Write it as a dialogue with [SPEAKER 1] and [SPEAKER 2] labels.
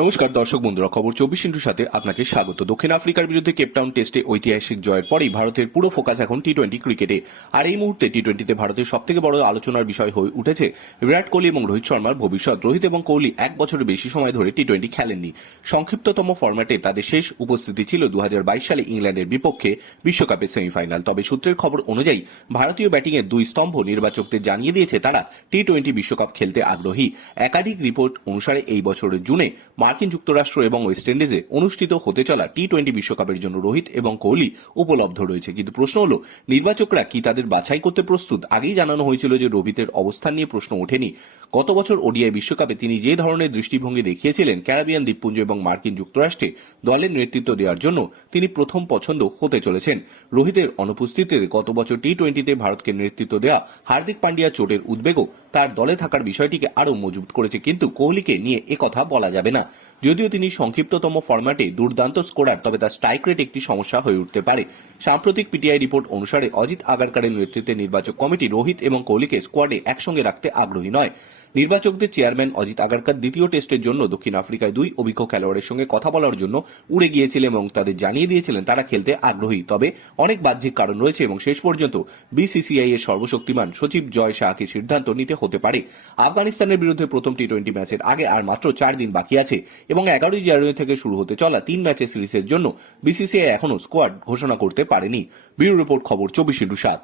[SPEAKER 1] নমস্কার, দর্শক বন্ধুরা, খবর চব্বিশ ইন্টুর সাথে আপনাকে স্বাগত। দক্ষিণ আফ্রিকার বিরুদ্ধে কেপটাউন টেস্টে ঐতিহাসিক জয়ের পরেই ভারতের পুরো ফোকাস এখন টি টোয়েন্টি ক্রিকেটে। আর এই মুহূর্তে টি টোয়েন্টিতে ভারতের সবথেকে বড় আলোচনার বিষয় হয়ে উঠেছে বিরাট কোহলি এবং রোহিত শর্মার ভবিষ্যৎ। রোহিত এবং কোহলি এক বছরের বেশি সময় ধরে টি টোয়েন্টি খেলেননি। সংক্ষিপ্ততম ফরম্যাটে তাদের শেষ উপস্থিতি ছিল দু হাজার বাইশ সালে ইংল্যান্ডের বিপক্ষে বিশ্বকাপের সেমিফাইনাল। তবে সূত্রের খবর অনুযায়ী ভারতীয় ব্যাটিংয়ের দুই স্তম্ভ নির্বাচকদের জানিয়ে দিয়েছে তারা টি টোয়েন্টি বিশ্বকাপ খেলতে আগ্রহী। একাধিক রিপোর্ট অনুসারে এই বছরের জুনে মার্কিন যুক্তরাষ্ট্র এবং ওয়েস্ট ইন্ডিজে অনুষ্ঠিত হতে চলা টি টোয়েন্টি বিশ্বকাপের জন্য রোহিত এবং কোহলি উপলব্ধ রয়েছে। কিন্তু প্রশ্ন হল, নির্বাচকরা কি তাদের বাছাই করতে প্রস্তুত? আগেই জানানো হয়েছিল যে রোহিতের অবস্থান নিয়ে প্রশ্ন ওঠেনি। গত বছর ওডিআই বিশ্বকাপে তিনি যে ধরনের দৃষ্টিভঙ্গি দেখিয়েছিলেন ক্যারাবিয়ান দ্বীপপুঞ্জ এবং মার্কিন যুক্তরাষ্ট্রে, দলের নেতৃত্ব দেওয়ার জন্য তিনি প্রথম পছন্দ হতে চলেছেন। রোহিতের অনুপস্থিতিতে গত বছর টি টোয়েন্টিতে ভারতকে নেতৃত্ব দেওয়া হার্দিক পান্ডিয়া চোটের উদ্বেগও তার দলে থাকার বিষয়টিকে আরও মজবুত করেছে, কিন্তু কোহলিকে নিয়ে একথা বলা যাবে না। যদিও তিনি সংক্ষিপ্ততম ফরম্যাটে দুর্দান্ত স্কোরার, তবে তার স্ট্রাইক রেট একটি সমস্যা হয়ে উঠতে পারে। সাম্প্রতিক পিটিআই রিপোর্ট অনুসারে অজিত আগারকারের নেতৃত্বে নির্বাচক কমিটি রোহিত এবং কোহলিকে স্কোয়াডে একসঙ্গে রাখতে আগ্রহী নয়। নির্বাচকদের চেয়ারম্যান অজিত আগারকার দ্বিতীয় টেস্টের জন্য দক্ষিণ আফ্রিকায় দুই অভিজ্ঞ খেলোয়াড়ের সঙ্গে কথা বলার জন্য উড়ে গিয়েছিলেন এবং তাদের জানিয়ে দিয়েছিলেন তারা খেলতে আগ্রহী। তবে অনেক বাহ্যিক কারণ রয়েছে এবং শেষ পর্যন্ত বিসিসিআই এর সর্বশক্তিমান সচিব জয় শাহকে সিদ্ধান্ত নিতে হতে পারে। আফগানিস্তানের বিরুদ্ধে প্রথম টি টোয়েন্টি ম্যাচের আগে আর মাত্র চার দিন বাকি আছে এবং এগারোই জানুয়ারি থেকে শুরু হতে চলা তিন ম্যাচের সিরিজের জন্য বিসিসিআই এখনও স্কোয়াড ঘোষণা করতে পারেনি। ব্যুরো রিপোর্ট খবর চব্বিশ সাত।